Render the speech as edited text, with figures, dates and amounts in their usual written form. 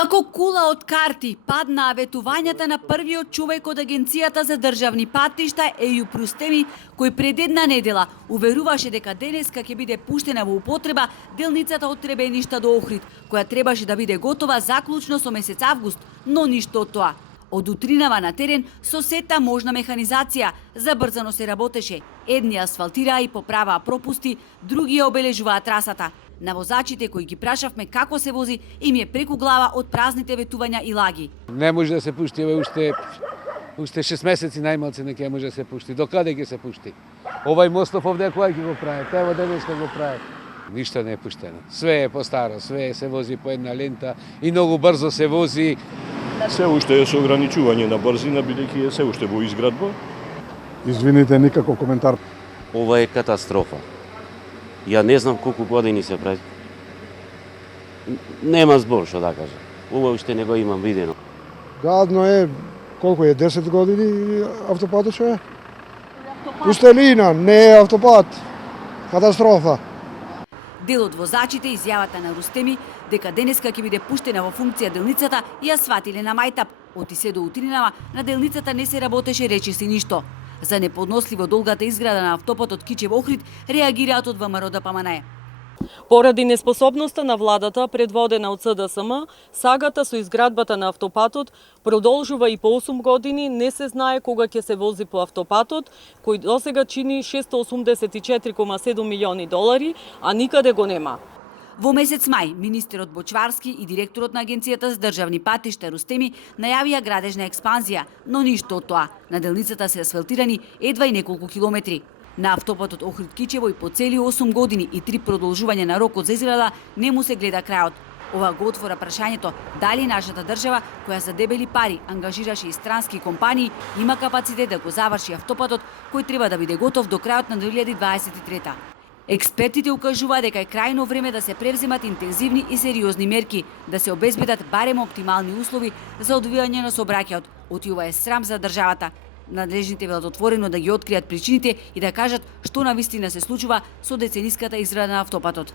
Како кула од карти паднаа ветувањата на првиот човек од Агенцијата за државни патишта Ејуп Рустеми, кој пред една недела уверуваше дека денеска ќе биде пуштена во употреба делницата од Требеништа до Охрид, која требаше да биде готова заклучно со месец август, но ништо од тоа. Од утринава на терен со сета можна механизација забрзано се работеше. Едни асфалтираа и поправаа пропусти, други ја обележуваа трасата. На возачите кои ги прашавме како се вози, им е преку глава од празните ветувања и лаги. Не може да се пушти, уште 6 месеци најмалце не ќе може да се пушти. До каде ќе се пушти? Овај мостов овде кој ќе го прави? Ево денеска го прави. Ништо не е пуштено. Све е постаро, све се вози по една лента и многу брзо се вози. Се уште е со ограничување на брзина, бидејќи е се уште во изградба. Извините, никаков коментар. Ова е катастрофа. Ја не знам колку години се прави. Нема збор што да кажам. Ова уште не го имам видено. Гадно е, колку е, 10 години автопатот што е? Пустелина, не е автопат. Катастрофа. Дел од возачите изјавата на Рустеми дека денеска ќе биде пуштена во функција делницата ја сватиле на мајтап. Оти се до утринава на делницата не се работеше речиси ништо. За неподносливо долгата изграда на автопатот Кичев-Охрид реагираат од ВМРО-ДПМНЕ. Поради неспособноста на владата, предводена од СДСМ, сагата со изградбата на автопатот продолжува и по 8 години, не се знае кога ќе се вози по автопатот, кој досега чини 684,7 милиони долари, а никаде го нема. Во месец мај, министерот Бочварски и директорот на Агенцијата за државни патишта Рустеми најавија градежна експанзија, но ништо од тоа. На делницата се асфалтирани едва и неколку километри. На автопатот Охрид-Кичево и по цели 8 години и 3 продолжувања на рокот за изграда не му се гледа крајот. Ова го отвора прашањето дали нашата држава, која за дебели пари ангажираше и странски компании, има капацитет да го заврши автопатот кој треба да биде готов до крајот на 2023. Експертите укажуваат дека е крајно време да се превземат интензивни и сериозни мерки, да се обезбедат барем оптимални услови за одвијање на сообраќајот. Оти ова е срам за државата. Надлежните велат отворено да ги откријат причините и да кажат што навистина се случува со децениската изграда на автопатот.